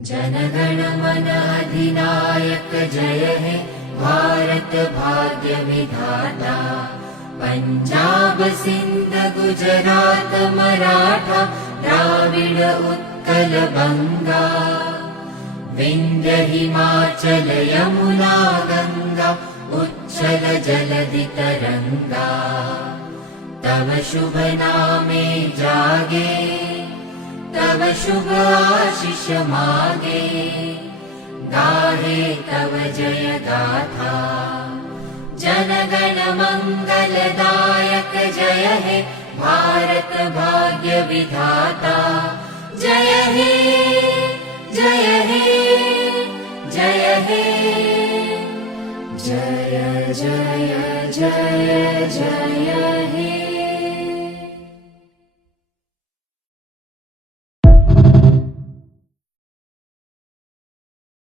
जनगण मन अधिनायक जय हे भारत भाग्य विधाता। पंजाब सिंध गुजरात मराठा द्राविड उत्कल बंगा। विंध्य हिमाचल यमुना गंगा उच्चल जलधि तरंगा। तव शुभ नामे जागे तव शुभ आशीष मागे। गाहे तव जय गाथा जनगण मंगलदायक जय हे भारत भाग्य विधाता। जय हे जय हे जय हे जय जय जय जय हे।